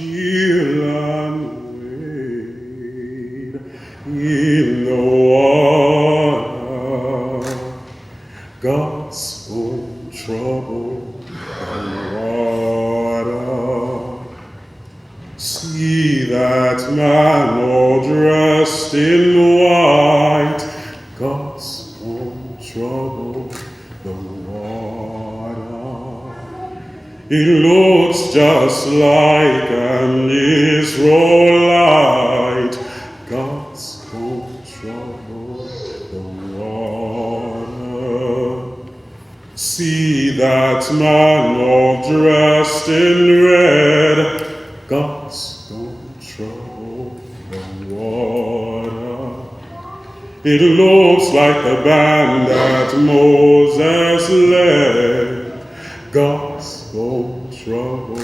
chill and wade in the water. God's own trouble and water. See that man all dressed in white. God's own trouble, the water. It looks just like an Israelite. God's own trouble, the water. See that man all dressed in red. God's own trouble, the water. It looks like the band that Moses led. God's own trouble,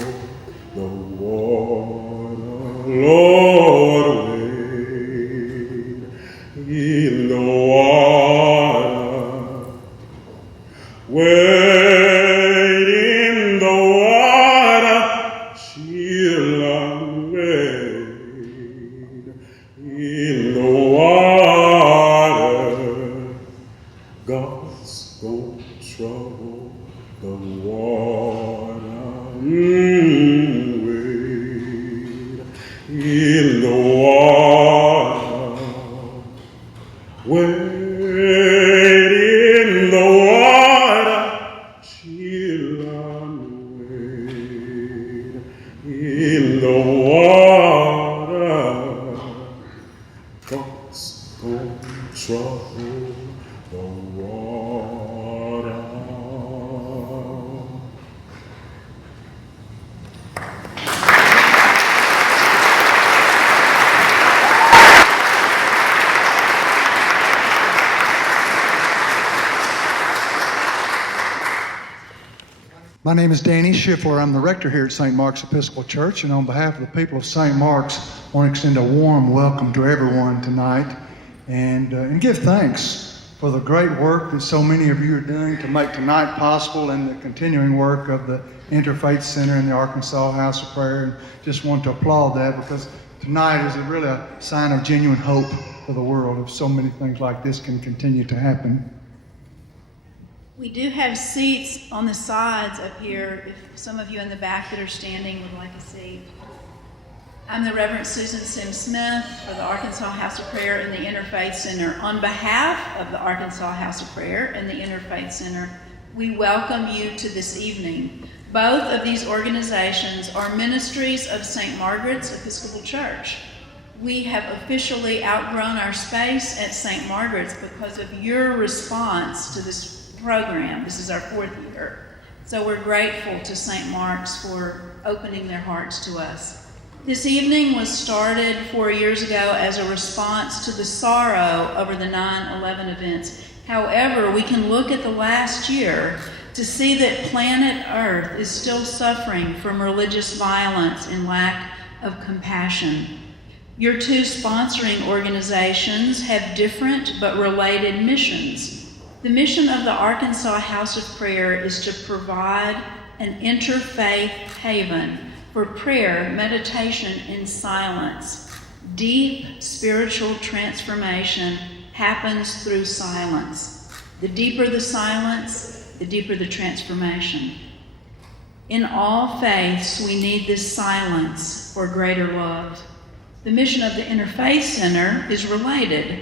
the water. Lord, wade in the water. Wade in the water. Chill and wade in the water. God's own trouble, the water. Wade in the water. Wade in the water. Chill and wade in the water. God's own trouble, the water. My name is Danny Schiffler. I'm the rector here at St. Mark's Episcopal Church, and on behalf of the people of St. Mark's, I want to extend a warm welcome to everyone tonight and give thanks for the great work that so many of you are doing to make tonight possible and the continuing work of the Interfaith Center and the Arkansas House of Prayer. And just want to applaud that because tonight is really a sign of genuine hope for the world if so many things like this can continue to happen. We do have seats on the sides up here if some of you in the back that are standing would like a seat. I'm the Reverend Susan Sims Smith for the Arkansas House of Prayer and the Interfaith Center. On behalf of the Arkansas House of Prayer and the Interfaith Center, we welcome you to this evening. Both of these organizations are ministries of St. Margaret's Episcopal Church. We have officially outgrown our space at St. Margaret's because of your response to this program. This is our 4th year. So we're grateful to St. Mark's for opening their hearts to us. This evening was started 4 years ago as a response to the sorrow over the 9/11 events. However, we can look at the last year to see that planet Earth is still suffering from religious violence and lack of compassion. Your two sponsoring organizations have different but related missions. The mission of the Arkansas House of Prayer is to provide an interfaith haven for prayer, meditation, and silence. Deep spiritual transformation happens through silence. The deeper the silence, the deeper the transformation. In all faiths, we need this silence for greater love. The mission of the Interfaith Center is related,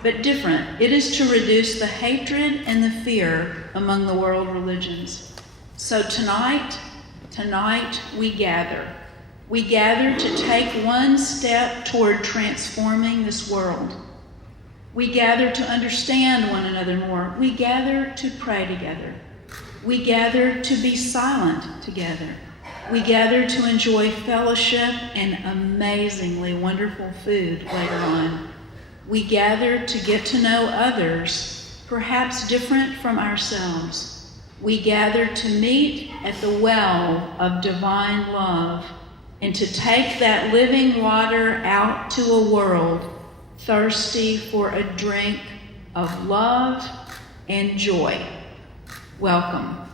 but different. It is to reduce the hatred and the fear among the world religions. So tonight we gather. We gather to take one step toward transforming this world. We gather to understand one another more. We gather to pray together. We gather to be silent together. We gather to enjoy fellowship and amazingly wonderful food later on. We gather to get to know others, perhaps different from ourselves. We gather to meet at the well of divine love and to take that living water out to a world thirsty for a drink of love and joy. Welcome.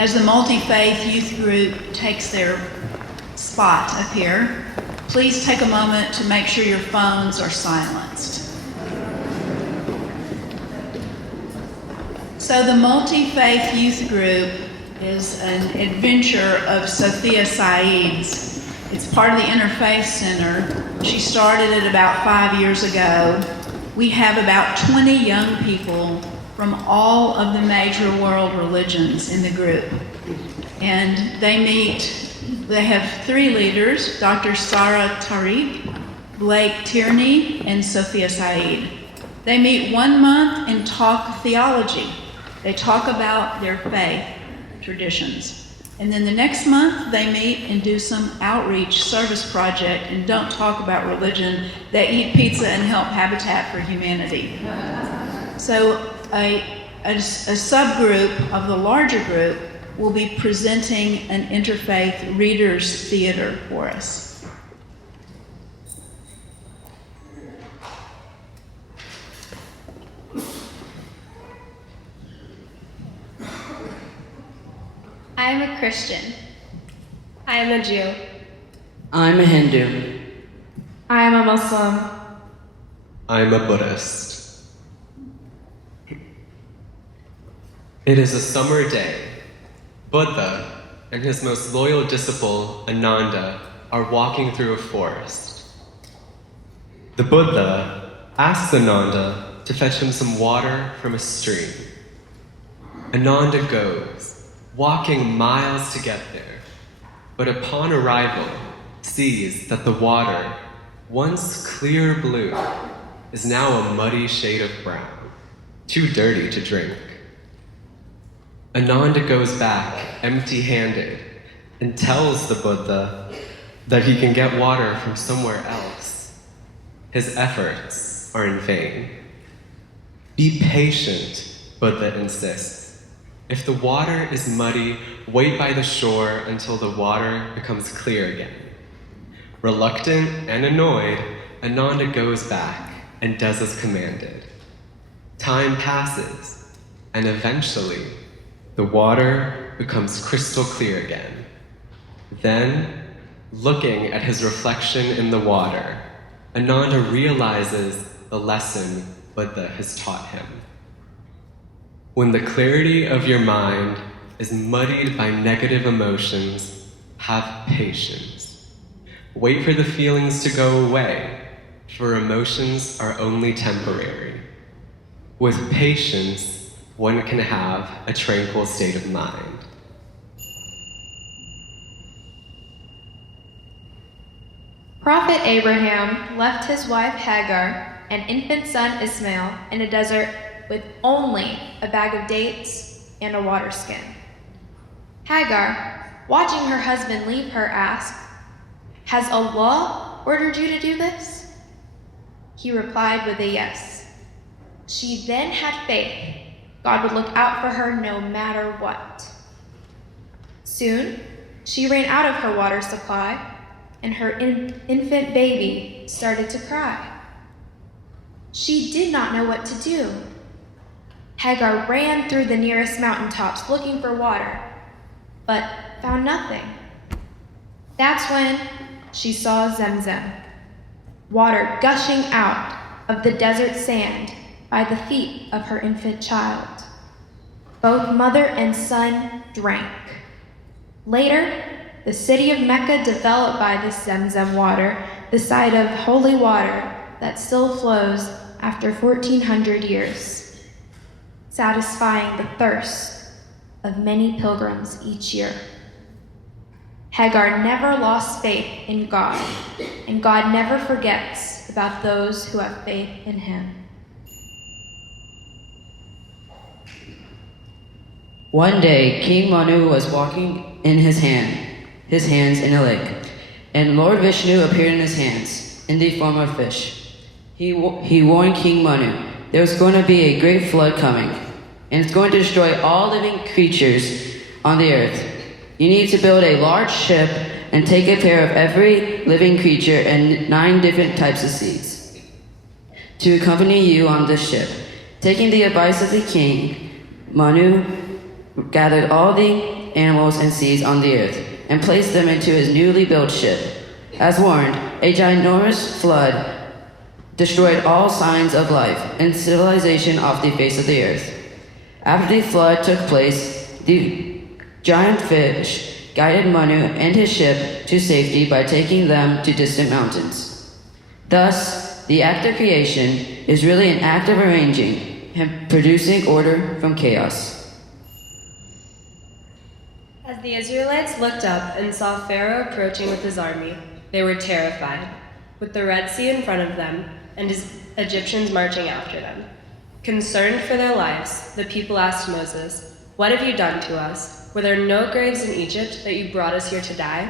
As the multi-faith youth group takes their spot up here, please take a moment to make sure your phones are silenced. So the multi-faith youth group is an adventure of Sophia Saeed's. It's part of the Interfaith Center. She started it about 5 years ago. We have about 20 young people from all of the major world religions in the group. And they have 3 leaders, Dr. Sarah Tariq, Blake Tierney, and Sophia Saeed. They meet 1 month and talk theology. They talk about their faith traditions. And then the next month, they meet and do some outreach service project and don't talk about religion. They eat pizza and help Habitat for Humanity. So a subgroup of the larger group will be presenting an interfaith readers theater for us. I am a Christian. I am a Jew. I'm a Hindu. I am a Muslim. I'm a Buddhist. It is a summer day. Buddha and his most loyal disciple, Ananda, are walking through a forest. The Buddha asks Ananda to fetch him some water from a stream. Ananda goes, walking miles to get there, but upon arrival, sees that the water, once clear blue, is now a muddy shade of brown, too dirty to drink. Ananda goes back empty-handed and tells the Buddha that he can get water from somewhere else. His efforts are in vain. Be patient, Buddha insists. If the water is muddy, wait by the shore until the water becomes clear again. Reluctant and annoyed, Ananda goes back and does as commanded. Time passes, and eventually, the water becomes crystal clear again. Then, looking at his reflection in the water, Ananda realizes the lesson Buddha has taught him. When the clarity of your mind is muddied by negative emotions, have patience. Wait for the feelings to go away, for emotions are only temporary. With patience, one can have a tranquil state of mind. Prophet Abraham left his wife Hagar and infant son Ishmael in a desert with only a bag of dates and a water skin. Hagar, watching her husband leave her, asked, "Has Allah ordered you to do this?" He replied with a yes. She then had faith God would look out for her no matter what. Soon, she ran out of her water supply, and her infant baby started to cry. She did not know what to do. Hagar ran through the nearest mountaintops looking for water, but found nothing. That's when she saw Zemzem, water gushing out of the desert sand by the feet of her infant child. Both mother and son drank. Later, the city of Mecca developed by this Zemzem water, the site of holy water that still flows after 1400 years, satisfying the thirst of many pilgrims each year. Hagar never lost faith in God, and God never forgets about those who have faith in him. One day, King Manu was walking in his hands in a lake, and Lord Vishnu appeared in his hands in the form of fish. He warned King Manu there was going to be a great flood coming, and it's going to destroy all living creatures on the earth. You need to build a large ship and take care of every living creature and 9 different types of seeds to accompany you on this ship. Taking the advice of the king, Manu gathered all the animals and seeds on the earth and placed them into his newly built ship. As warned, a ginormous flood destroyed all signs of life and civilization off the face of the earth. After the flood took place, the giant fish guided Manu and his ship to safety by taking them to distant mountains. Thus, the act of creation is really an act of arranging and producing order from chaos. As the Israelites looked up and saw Pharaoh approaching with his army, they were terrified, with the Red Sea in front of them and his Egyptians marching after them. Concerned for their lives, the people asked Moses, "What have you done to us? Were there no graves in Egypt that you brought us here to die?"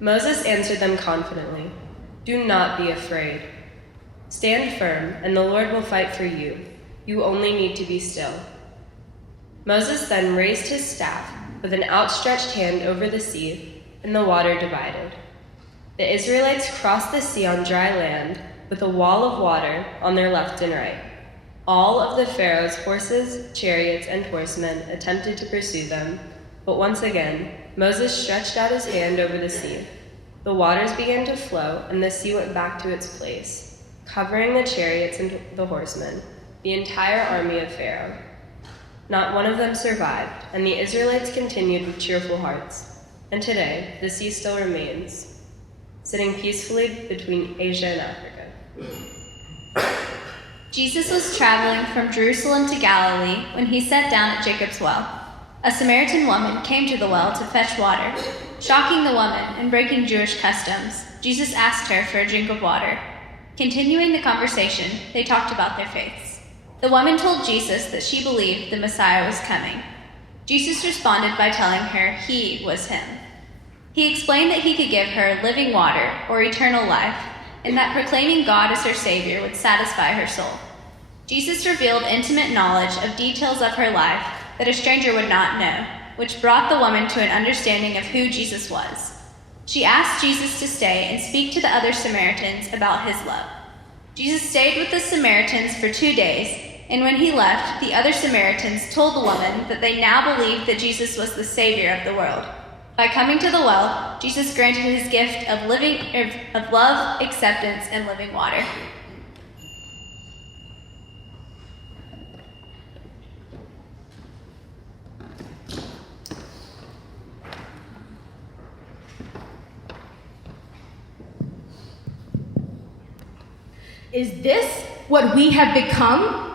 Moses answered them confidently, "Do not be afraid. Stand firm, and the Lord will fight for you. You only need to be still." Moses then raised his staff with an outstretched hand over the sea, and the water divided. The Israelites crossed the sea on dry land with a wall of water on their left and right. All of the Pharaoh's horses, chariots, and horsemen attempted to pursue them, but once again, Moses stretched out his hand over the sea. The waters began to flow, and the sea went back to its place, covering the chariots and the horsemen, the entire army of Pharaoh. Not one of them survived, and the Israelites continued with cheerful hearts. And today, the sea still remains, sitting peacefully between Asia and Africa. Jesus was traveling from Jerusalem to Galilee when he sat down at Jacob's well. A Samaritan woman came to the well to fetch water. Shocking the woman and breaking Jewish customs, Jesus asked her for a drink of water. Continuing the conversation, they talked about their faiths. The woman told Jesus that she believed the Messiah was coming. Jesus responded by telling her he was him. He explained that he could give her living water or eternal life, and that proclaiming God as her Savior would satisfy her soul. Jesus revealed intimate knowledge of details of her life that a stranger would not know, which brought the woman to an understanding of who Jesus was. She asked Jesus to stay and speak to the other Samaritans about his love. Jesus stayed with the Samaritans for 2 days, and when he left, the other Samaritans told the woman that they now believed that Jesus was the Savior of the world. By coming to the well, Jesus granted his gift of love, acceptance, and living water. Is this what we have become?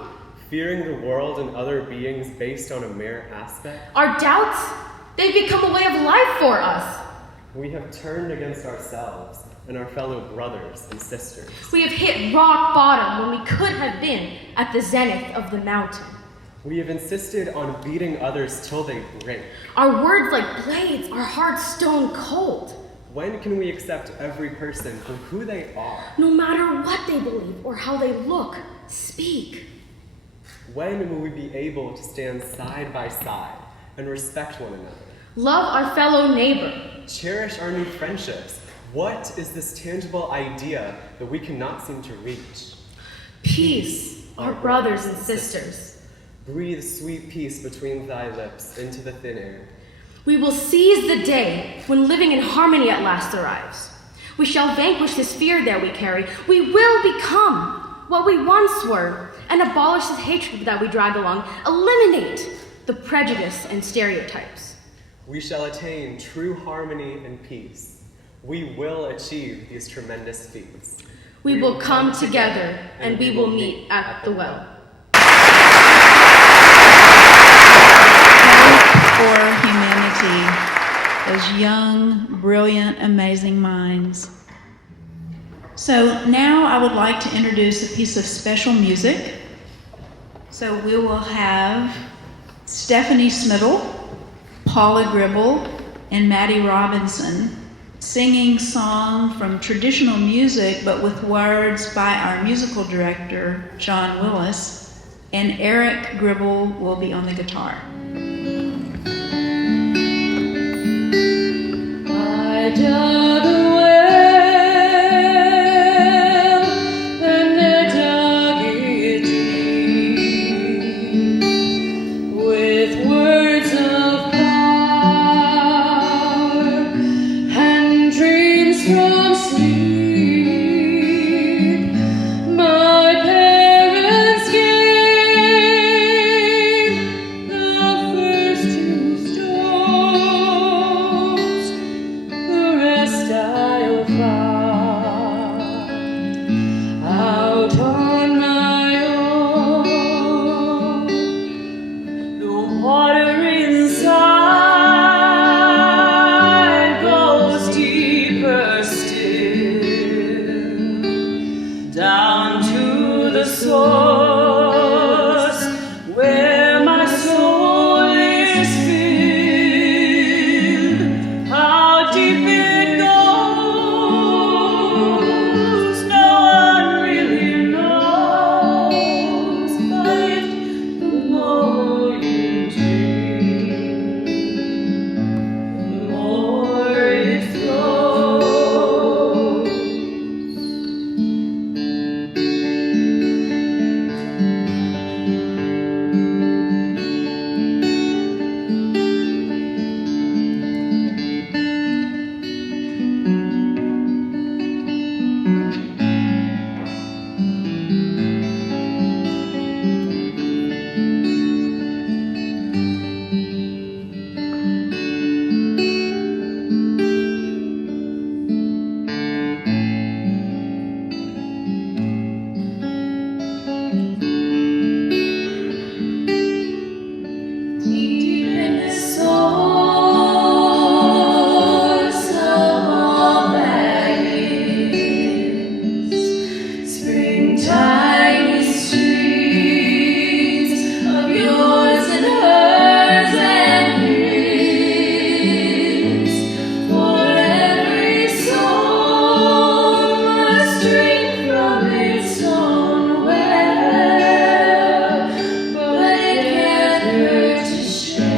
fearing the world and other beings based on a mere aspect. Our doubts, they've become a way of life for us. We have turned against ourselves and our fellow brothers and sisters. We have hit rock bottom when we could have been at the zenith of the mountain. We have insisted on beating others till they break. Our words like blades, our hearts stone cold. When can we accept every person for who they are? No matter what they believe or how they look, speak. When will we be able to stand side by side and respect one another? Love our fellow neighbor. Cherish our new friendships. What is this tangible idea that we cannot seem to reach? Peace, our brothers and sisters. Breathe sweet peace between thy lips into the thin air. We will seize the day when living in harmony at last arrives. We shall vanquish this fear that we carry. We will become what we once were and abolish the hatred that we drag along. Eliminate the prejudice and stereotypes. We shall attain true harmony and peace. We will achieve these tremendous feats. We will come together and we will meet at the well. For humanity, those young, brilliant, amazing minds. So now I would like to introduce a piece of special music. So we will have Stephanie Smittle, Paula Gribble, and Maddie Robinson singing song from traditional music, but with words by our musical director, John Willis, and Eric Gribble will be on the guitar. I dug a well, and I dug it deep, with words of power and dreams from sleep. My parents gave the first two stones, the rest I'll find out on my own. The water inside goes deeper still, down to the source where my soul is filled. How deep it goes, no one really knows, but the more you drink, the more it flows. Deep in the source of all that is, springtime streams of yours and hers and his. For every soul must drink from its own well, but it can't hurt to share.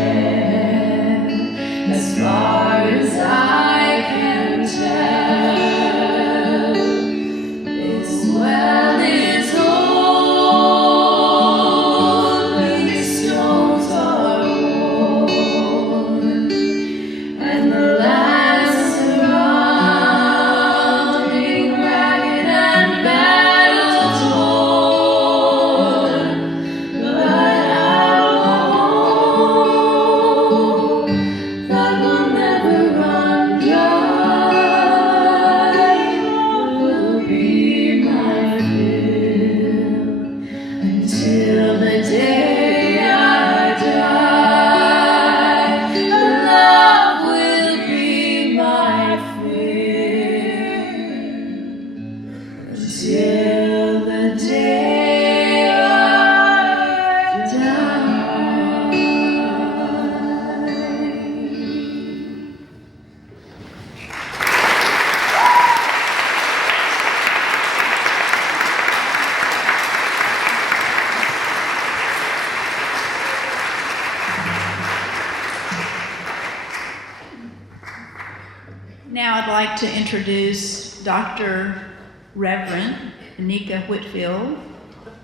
Now I'd like to introduce Dr. Reverend Anika Whitfield.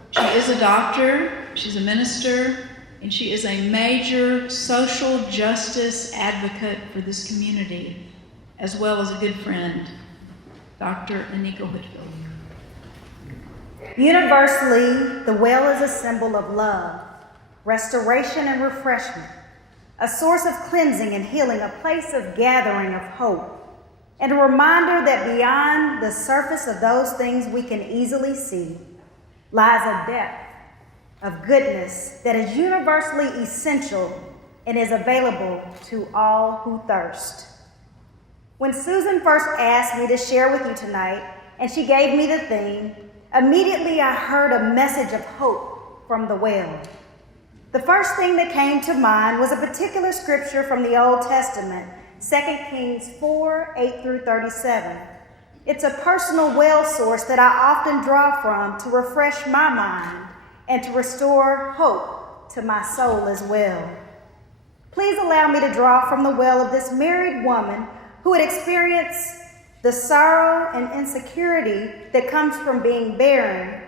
She is a doctor, she's a minister, and she is a major social justice advocate for this community, as well as a good friend. Dr. Anika Whitfield. Universally, the well is a symbol of love, restoration and refreshment, a source of cleansing and healing, a place of gathering of hope, and a reminder that beyond the surface of those things we can easily see lies a depth of goodness that is universally essential and is available to all who thirst. When Susan first asked me to share with you tonight, and she gave me the theme, immediately I heard a message of hope from the well. The first thing that came to mind was a particular scripture from the Old Testament, 2 Kings 4, 8 through 37. It's a personal well source that I often draw from to refresh my mind and to restore hope to my soul as well. Please allow me to draw from the well of this married woman who had experienced the sorrow and insecurity that comes from being barren,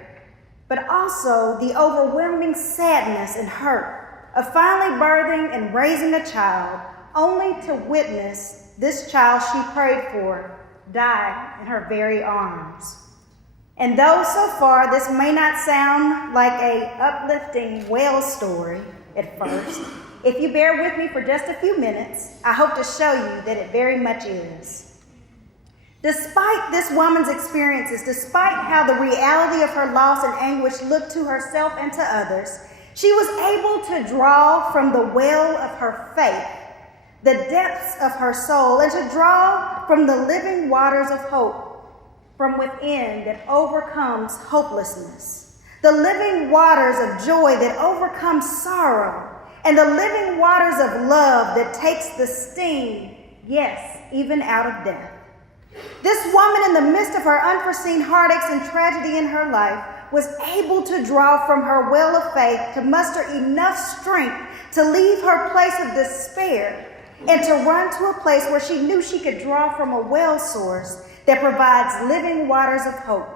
but also the overwhelming sadness and hurt of finally birthing and raising a child, only to witness this child she prayed for die in her very arms. And though so far this may not sound like an uplifting well story at first, if you bear with me for just a few minutes, I hope to show you that it very much is. Despite this woman's experiences, despite how the reality of her loss and anguish looked to herself and to others, she was able to draw from the well of her faith, the depths of her soul, and to draw from the living waters of hope from within that overcomes hopelessness, the living waters of joy that overcomes sorrow, and the living waters of love that takes the sting, yes, even out of death. This woman, in the midst of her unforeseen heartaches and tragedy in her life, was able to draw from her well of faith to muster enough strength to leave her place of despair and to run to a place where she knew she could draw from a well source that provides living waters of hope.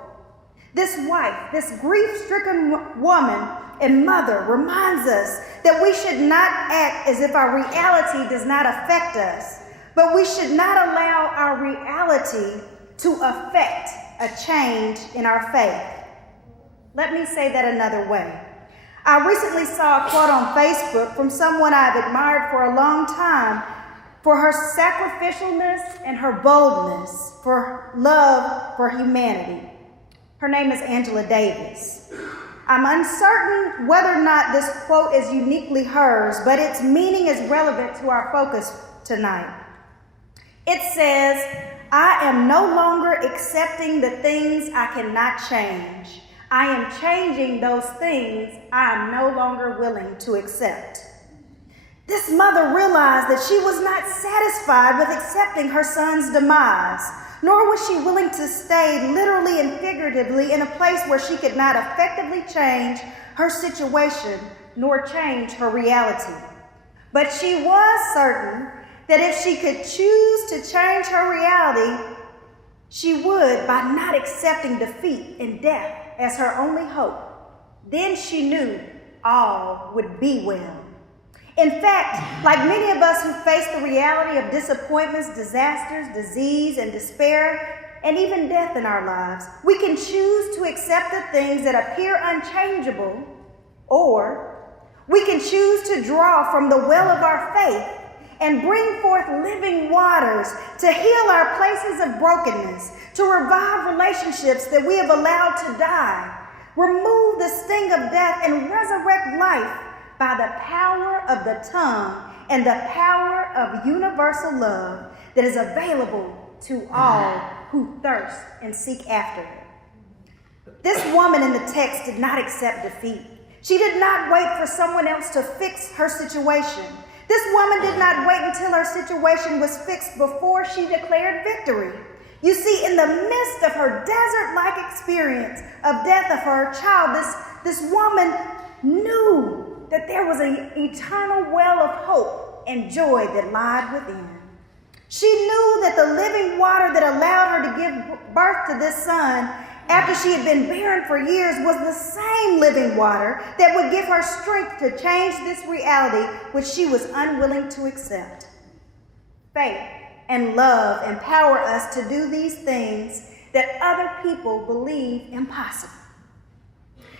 This wife, this grief-stricken woman and mother, reminds us that we should not act as if our reality does not affect us, but we should not allow our reality to affect a change in our faith. Let me say that another way. I recently saw a quote on Facebook from someone I've admired for a long time for her sacrificialness and her boldness for love for humanity. Her name is Angela Davis. I'm uncertain whether or not this quote is uniquely hers, but its meaning is relevant to our focus tonight. It says, "I am no longer accepting the things I cannot change. I am changing those things I am no longer willing to accept." This mother realized that she was not satisfied with accepting her son's demise, nor was she willing to stay literally and figuratively in a place where she could not effectively change her situation nor change her reality. But she was certain that if she could choose to change her reality, she would by not accepting defeat and death as her only hope. Then she knew all would be well. In fact, like many of us who face the reality of disappointments, disasters, disease, and despair, and even death in our lives, we can choose to accept the things that appear unchangeable, or we can choose to draw from the well of our faith and bring forth living waters to heal our places of brokenness, to revive relationships that we have allowed to die, remove the sting of death, and resurrect life by the power of the tongue and the power of universal love that is available to all who thirst and seek after it. This woman in the text did not accept defeat. She did not wait for someone else to fix her situation. This woman did not wait until her situation was fixed before she declared victory. You see, in the midst of her desert-like experience of death of her child, this woman knew that there was an eternal well of hope and joy that lied within. She knew that the living water that allowed her to give birth to this son after she had been barren for years was the same living water that would give her strength to change this reality which she was unwilling to accept. Faith and love empower us to do these things that other people believe impossible.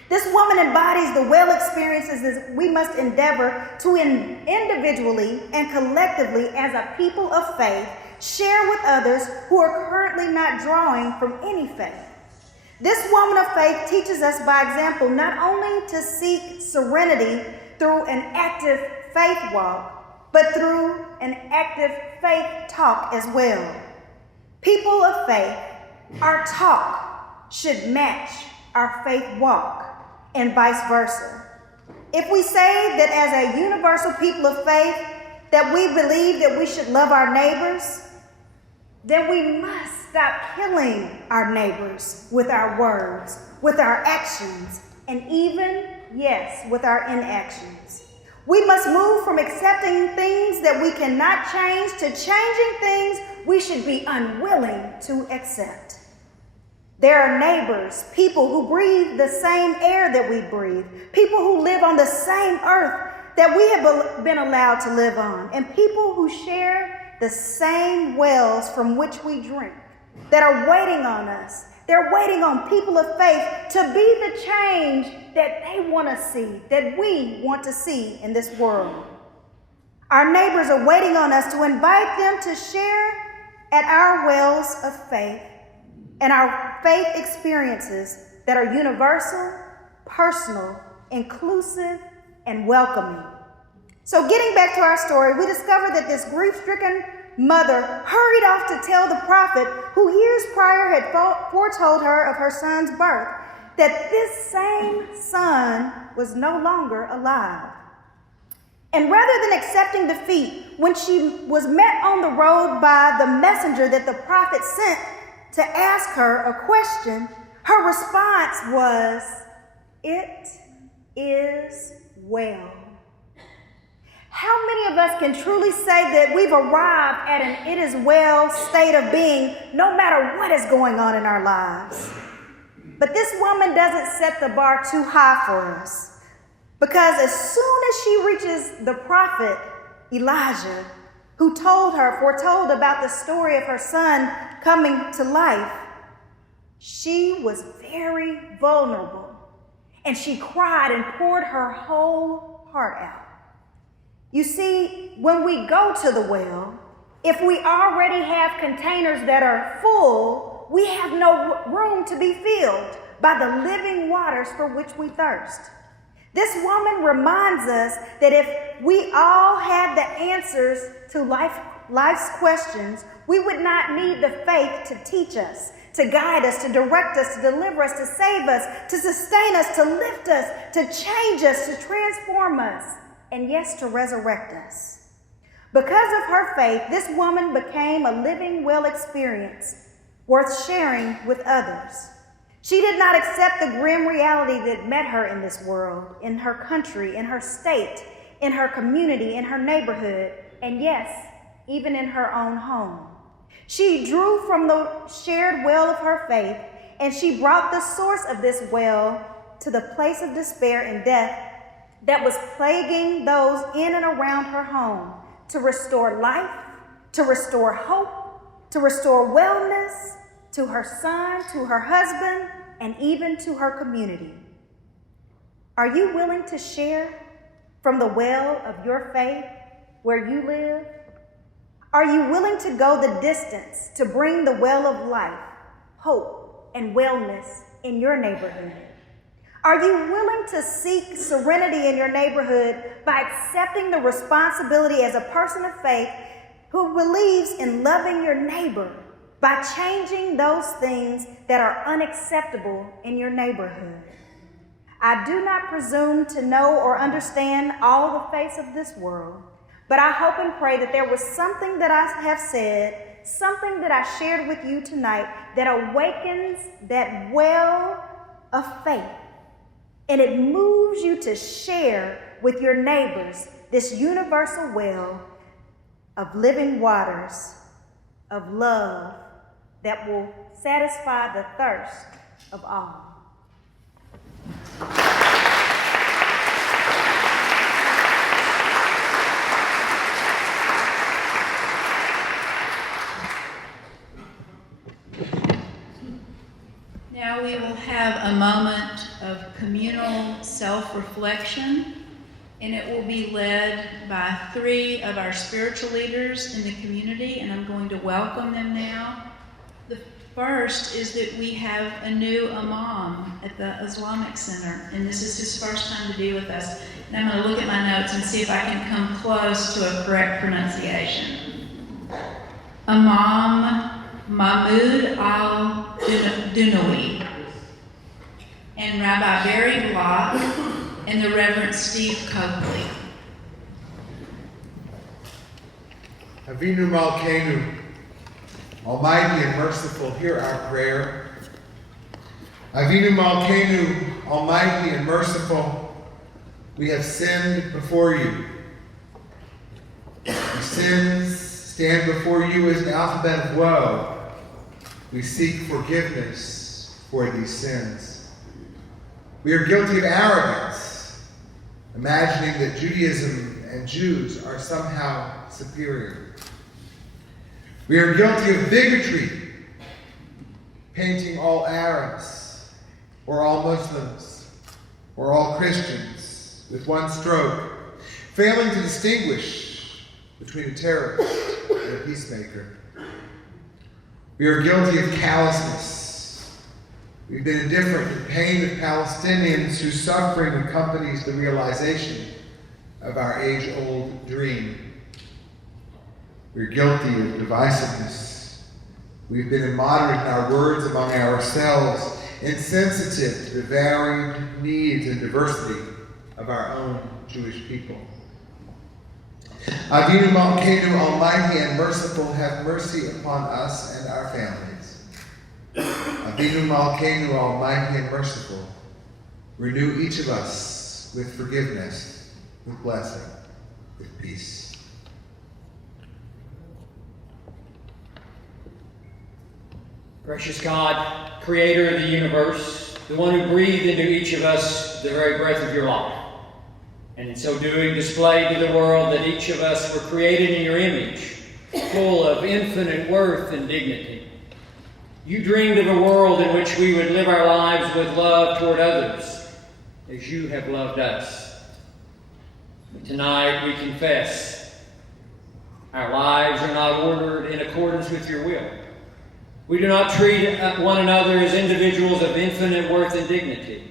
This woman embodies the well experiences that we must endeavor to individually and collectively as a people of faith share with others who are currently not drawing from any faith. This woman of faith teaches us by example not only to seek serenity through an active faith walk, but through an active faith talk as well. People of faith, our talk should match our faith walk, and vice versa. If we say that as a universal people of faith that we believe that we should love our neighbors, then we must stop killing our neighbors with our words, with our actions, and even, yes, with our inactions. We must move from accepting things that we cannot change to changing things we should be unwilling to accept. There are neighbors, people who breathe the same air that we breathe, people who live on the same earth that we have been allowed to live on, and people who share the same wells from which we drink, that are waiting on us. They're waiting on people of faith to be the change that they want to see, that we want to see in this world. Our neighbors are waiting on us to invite them to share at our wells of faith and our faith experiences that are universal, personal, inclusive, and welcoming. So getting back to our story, we discover that this grief-stricken mother hurried off to tell the prophet who years prior had foretold her of her son's birth that this same son was no longer alive. And rather than accepting defeat, when she was met on the road by the messenger that the prophet sent to ask her a question, her response was, "It is well." How many of us can truly say that we've arrived at an "it is well" state of being no matter what is going on in our lives? But this woman doesn't set the bar too high for us, because as soon as she reaches the prophet Elijah, who foretold about the story of her son coming to life, she was very vulnerable, and she cried and poured her whole heart out. You see, when we go to the well, if we already have containers that are full, we have no room to be filled by the living waters for which we thirst. This woman reminds us that if we all had the answers to life's questions, we would not need the faith to teach us, to guide us, to direct us, to deliver us, to save us, to sustain us, to lift us, to change us, to transform us, and yes, to resurrect us. Because of her faith, this woman became a living well experience worth sharing with others. She did not accept the grim reality that met her in this world, in her country, in her state, in her community, in her neighborhood, and yes, even in her own home. She drew from the shared well of her faith, and she brought the source of this well to the place of despair and death that was plaguing those in and around her home, to restore life, to restore hope, to restore wellness to her son, to her husband, and even to her community. Are you willing to share from the well of your faith where you live? Are you willing to go the distance to bring the well of life, hope, and wellness in your neighborhood? Are you willing to seek serenity in your neighborhood by accepting the responsibility as a person of faith who believes in loving your neighbor by changing those things that are unacceptable in your neighborhood? I do not presume to know or understand all the face of this world, but I hope and pray that there was something that I have said, something that I shared with you tonight that awakens that well of faith, and it moves you to share with your neighbors this universal well of living waters of love that will satisfy the thirst of all. Now we will have a moment of communal self-reflection, and it will be led by 3 of our spiritual leaders in the community, and I'm going to welcome them now. The first is that we have a new imam at the Islamic Center, and this is his first time to be with us. And I'm going to look at my notes and see if I can come close to a correct pronunciation. Imam Mahmoud al-Dunawi, and Rabbi Barry Block, and the Reverend Steve Coakley. Avinu Malkeinu, Almighty and merciful, hear our prayer. Avinu Malkeinu, Almighty and merciful, we have sinned before you. Our sins stand before you as an alphabet of woe. We seek forgiveness for these sins. We are guilty of arrogance, imagining that Judaism and Jews are somehow superior. We are guilty of bigotry, painting all Arabs, or all Muslims, or all Christians with one stroke, failing to distinguish between a terrorist and a peacemaker. We are guilty of callousness. We've been indifferent to the pain of Palestinians whose suffering accompanies the realization of our age-old dream. We're guilty of divisiveness. We've been immoderate in our words among ourselves, insensitive to the varied needs and diversity of our own Jewish people. Avinu Malkeinu, Almighty and merciful, have mercy upon us and our families. Avinu Malkeinu, Almighty and merciful, renew each of us with forgiveness, with blessing, with peace. Gracious God, creator of the universe, the one who breathed into each of us the very breath of your life, and in so doing displayed to the world that each of us were created in your image, full of infinite worth and dignity. You dreamed of a world in which we would live our lives with love toward others, as you have loved us. But tonight we confess our lives are not ordered in accordance with your will. We do not treat one another as individuals of infinite worth and dignity.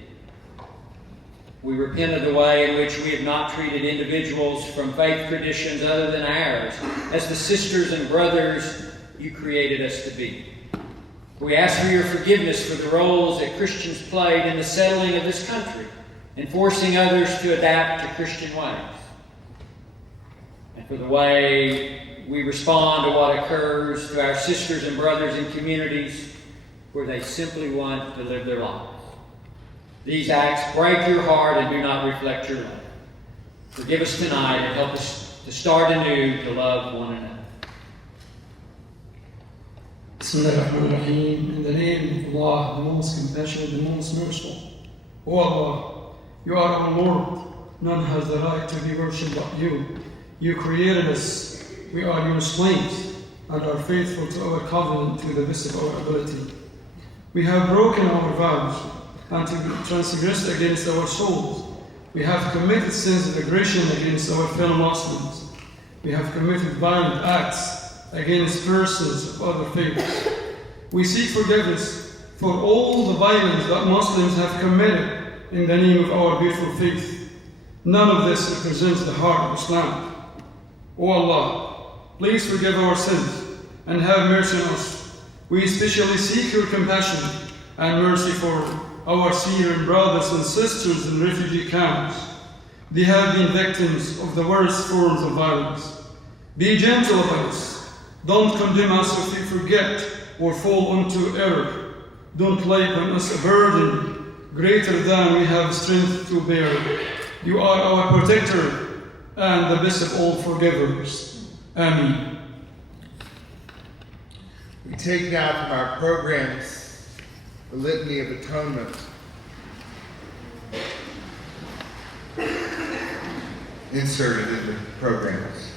We repent of the way in which we have not treated individuals from faith traditions other than ours as the sisters and brothers you created us to be. We ask for your forgiveness for the roles that Christians played in the settling of this country and forcing others to adapt to Christian ways. And for the way we respond to what occurs to our sisters and brothers in communities where they simply want to live their lives. These acts break your heart and do not reflect your love. Forgive us tonight and help us to start anew to love one another. Bismillahirrahmanirrahim. In the name of Allah, the most compassionate, the most merciful. O Allah, you are our Lord. None has the right to be worshipped but you. You created us. We are your slaves and are faithful to our covenant to the best of our ability. We have broken our vows and to transgress against our souls. We have committed sins of aggression against our fellow Muslims. We have committed violent acts against persons of other faiths. We seek forgiveness for all the violence that Muslims have committed in the name of our beautiful faith. None of this represents the heart of Islam. O Allah, please forgive our sins and have mercy on us. We especially seek your compassion and mercy for our Syrian brothers and sisters in refugee camps. They have been victims of the worst forms of violence. Be gentle about us. Don't condemn us if we forget or fall into error. Don't lay on us a burden greater than we have strength to bear. You are our protector and the best of all forgivers. Ameen. We take now from our programs the Litany of Atonement. Inserted in the programs.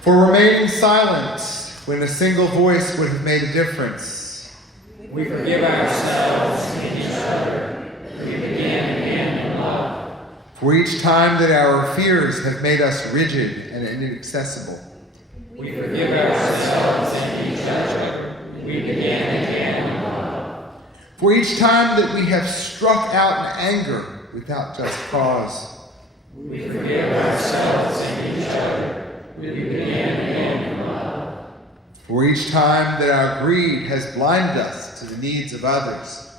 For remaining silent when a single voice would have made a difference. We forgive ourselves and each other. We begin again in love. For each time that our fears have made us rigid and inaccessible. We forgive ourselves and each other. We begin again in love. For each time that we have struck out in anger without just cause. We forgive ourselves and each other. We begin again in love. For each time that our greed has blinded us to the needs of others.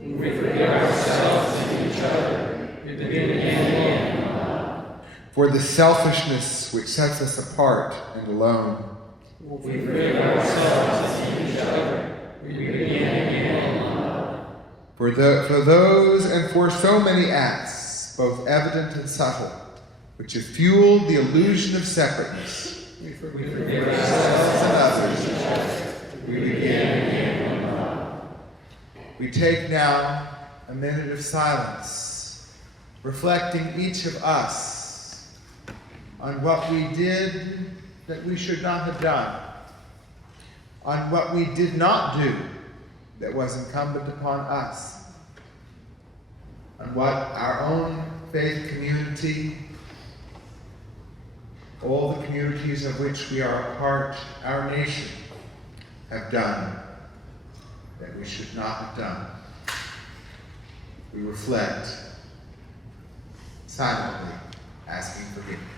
We forgive ourselves and each other. We begin again in love. For the selfishness which sets us apart and alone. We forgive ourselves and each other. We begin again in love. For those and for so many acts, both evident and subtle, which have fueled the illusion of separateness. We forgive ourselves and others. We begin again in love. We take now a minute of silence, reflecting each of us on what we did that we should not have done, on what we did not do that was incumbent upon us, on what our own faith community, all the communities of which we are a part, our nation, have done that we should not have done. We reflect silently, asking forgiveness.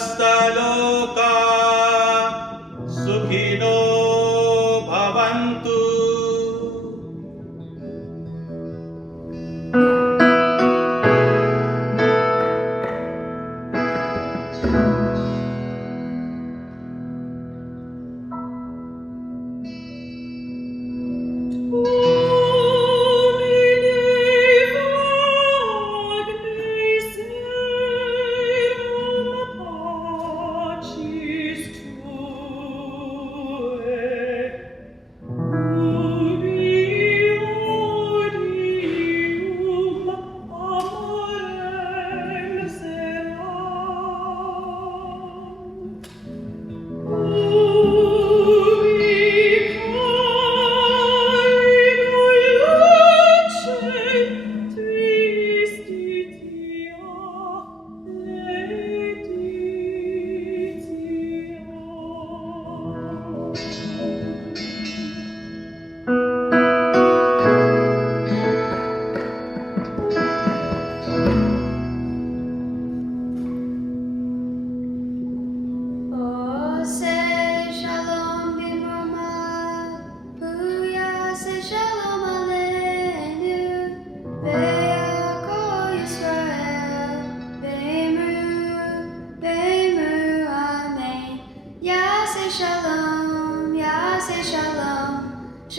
समस्तलोका सुखिनो भवन्तु।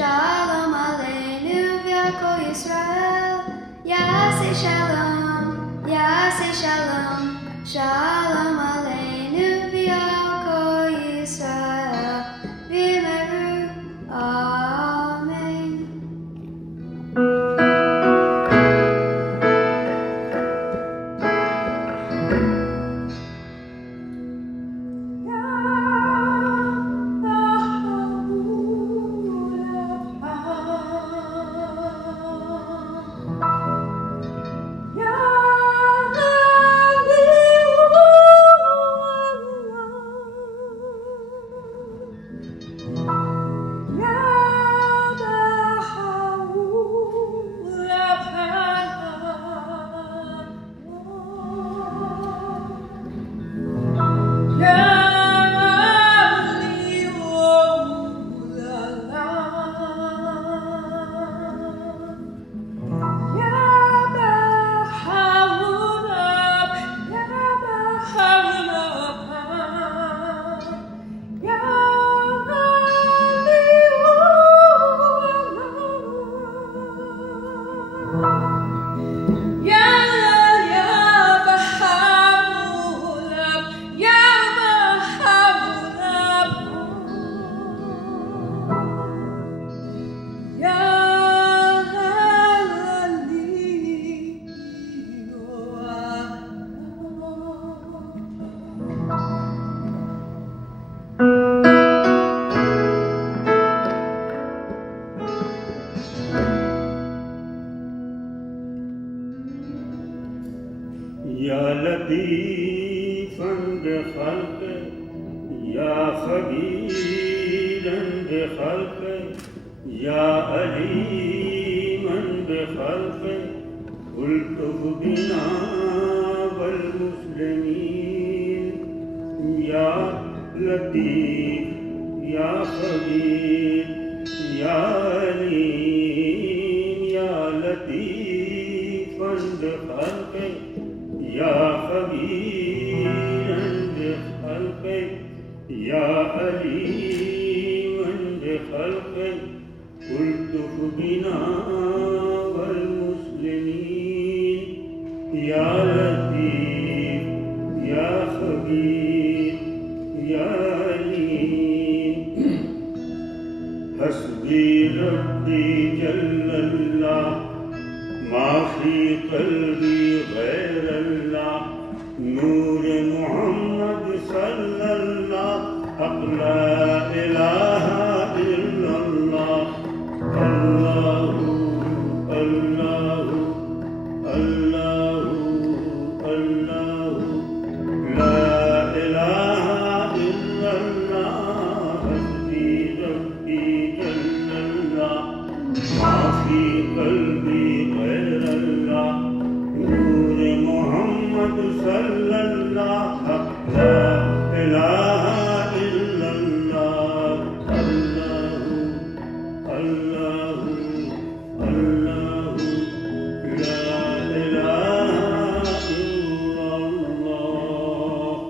Shalom Aleinu v'Yakol Yisrael. Yaseh Shalom, Yaseh Shalom. Shalom Aleinu v'Yakol Yisrael. V'meru. Amen. يا لطيفا بخلقه يا خبيرا بخلقه يا أليما بخلقه الطف بنا والمسلمين يا لطيف يا خبير يا أليم يا لطيفا بخلقه يا خبيرا بخلقه يا أليما بخلقه الطف بنا والمسلمين يا لطيف يا خبير يا أليم حسبي ربي جل الله ما في قلبي غير الله نور محمد صلى الله حق لا إله إلا الله الله الله الله الله لا إله إلا الله حسبي ربي جل الله ما في قلبي غير الله نور محمد صلى الله لا إله إلا الله الله الله الله لا إله إلا الله.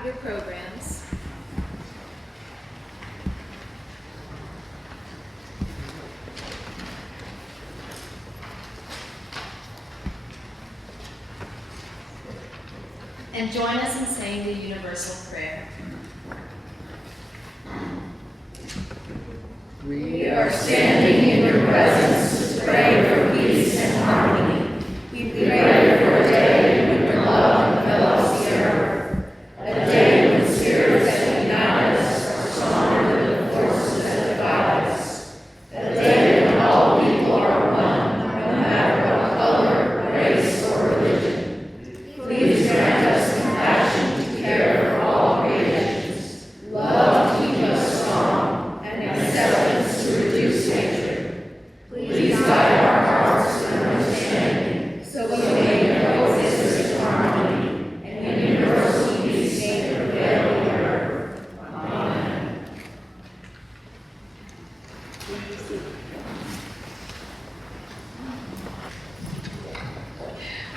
of your programs. And join us in saying the universal prayer. We are standing in your presence to pray for peace and harmony. We pray for a day when your love envelops the earth, a day when spirits that unite us are stronger than the forces that divide us, a day when all people are one, no matter what color, race, or religion. Please grant us compassion to care for all creations, love to keep us strong, and acceptance to reduce hatred. Please guide our hearts and understanding, so we may coexist in harmony and universal peace may prevail the earth. Amen.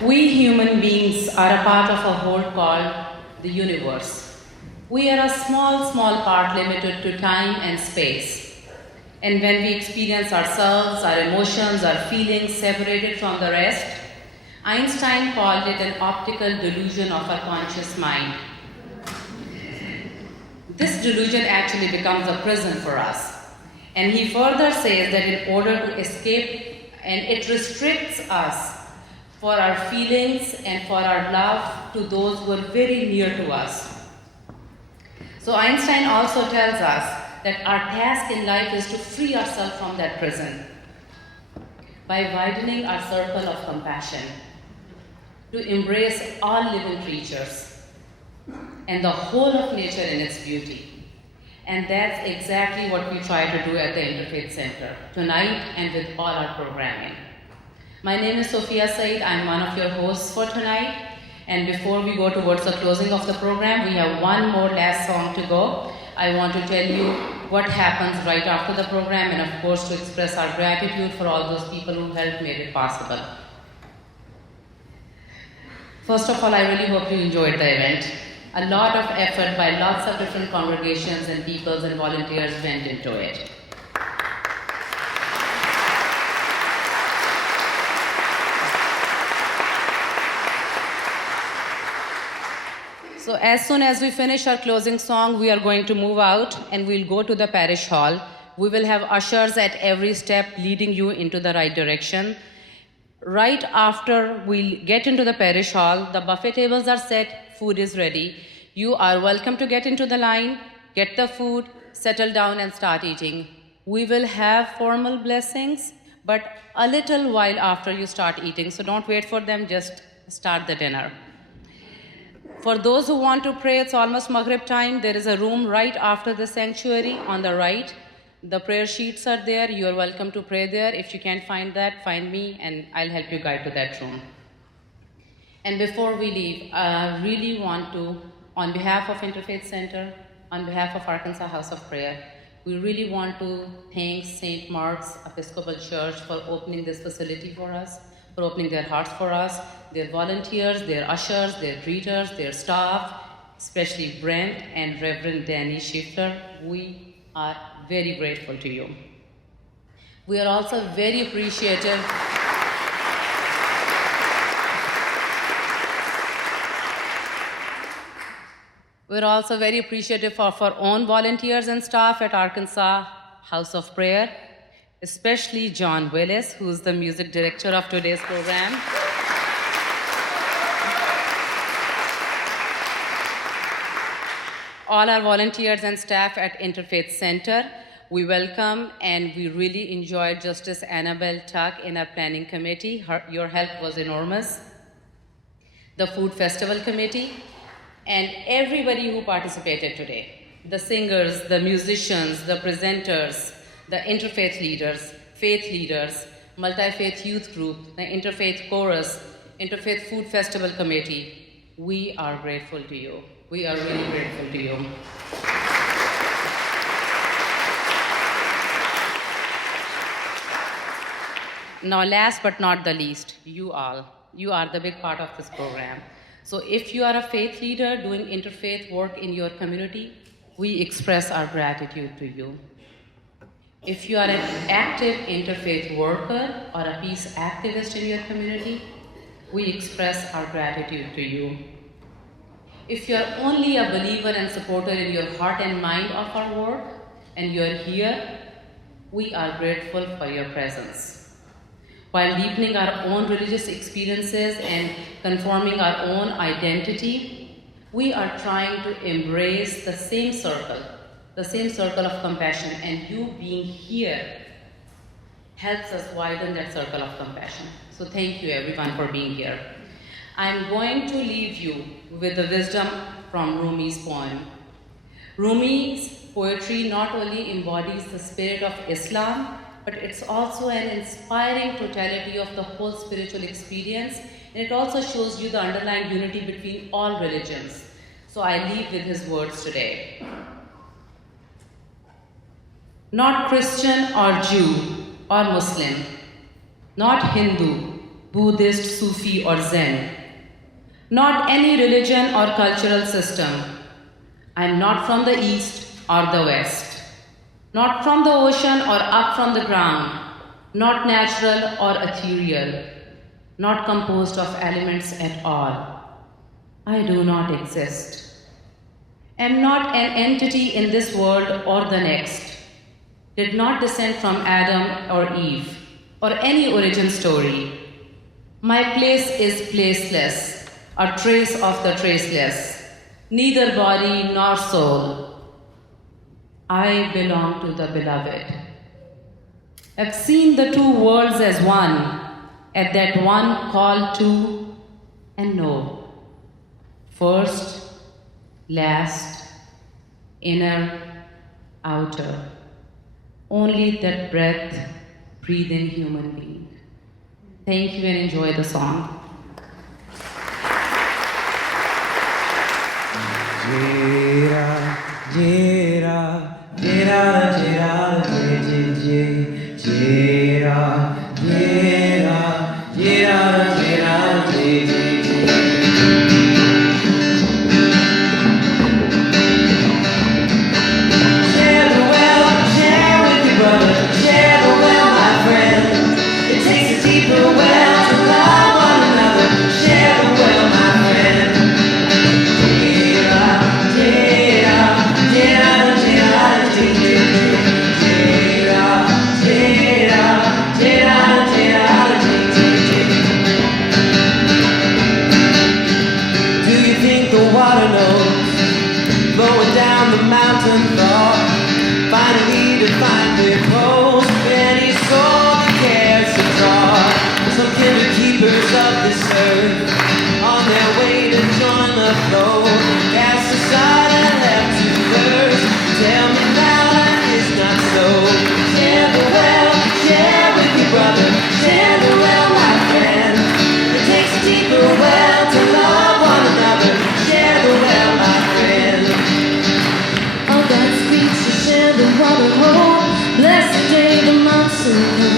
We human beings are a part of a whole called the universe. We are a small part limited to time and space. And when we experience ourselves, our emotions, our feelings separated from the rest, Einstein called it an optical delusion of our conscious mind. This delusion actually becomes a prison for us. And he further says that in order to escape, and it restricts us for our feelings and for our love to those who are very near to us. So Einstein also tells us that our task in life is to free ourselves from that prison by widening our circle of compassion, to embrace all living creatures and the whole of nature in its beauty. And that's exactly what we try to do at the Interfaith Center tonight and with all our programming. My name is Sophia Said. I'm one of your hosts for tonight. And before we go towards the closing of the program, we have one more last song to go. I want to tell you what happens right after the program, and of course to express our gratitude for all those people who helped make it possible. First of all, I really hope you enjoyed the event. A lot of effort by lots of different congregations and peoples and volunteers went into it. So as soon as we finish our closing song, we are going to move out and we'll go to the parish hall. We will have ushers at every step leading you into the right direction. Right after we get into the parish hall, the buffet tables are set, food is ready. You are welcome to get into the line, get the food, settle down and start eating. We will have formal blessings, but a little while after you start eating, so don't wait for them, just start the dinner. For those who want to pray, it's almost Maghrib time. There is a room right after the sanctuary on the right. The prayer sheets are there. You are welcome to pray there. If you can't find that, find me and I'll help you guide to that room. And before we leave, I really want to, on behalf of Interfaith Center, on behalf of Arkansas House of Prayer, we really want to thank St. Mark's Episcopal Church for opening this facility for us, for opening their hearts for us, their volunteers, their ushers, their greeters, their staff, especially Brent and Reverend Danny Schiffler. We are very grateful to you. We are also very appreciative. We're also very appreciative of our own volunteers and staff at Arkansas House of Prayer, especially John Willis, who's the music director of today's program. All our volunteers and staff at Interfaith Center, we welcome and we really enjoyed Justice Annabelle Tuck in our planning committee. Your help was enormous. The Food Festival Committee, and everybody who participated today. The singers, the musicians, the presenters, the interfaith leaders, faith leaders, multi-faith youth group, the interfaith chorus, Interfaith Food Festival Committee. We are grateful to you. We are really grateful to you. Now, last but not the least, you all. You are the big part of this program. So if you are a faith leader doing interfaith work in your community, we express our gratitude to you. If you are an active interfaith worker or a peace activist in your community, we express our gratitude to you. If you are only a believer and supporter in your heart and mind of our work, and you are here, we are grateful for your presence. While deepening our own religious experiences and conforming our own identity, we are trying to embrace the same circle of compassion, and you being here helps us widen that circle of compassion. So thank you everyone for being here. I'm going to leave you with the wisdom from Rumi's poem. Rumi's poetry not only embodies the spirit of Islam, but it's also an inspiring totality of the whole spiritual experience, and it also shows you the underlying unity between all religions. So I leave with his words today. Not Christian or Jew or Muslim, not Hindu, Buddhist, Sufi or Zen, not any religion or cultural system. I'm not from the East or the West, not from the ocean or up from the ground, not natural or ethereal, not composed of elements at all. I do not exist. Am not an entity in this world or the next. Did not descend from Adam or Eve or any origin story. My place is placeless, a trace of the traceless, neither body nor soul. I belong to the beloved. I've seen the two worlds as one, at that one call to and no. First, last, inner, outer. Only that breath, breathing human being. Thank you and enjoy the song. Jira, jira, jira, jira, jira, jira, jira, jira, jira, jira. Blessed day the monsoon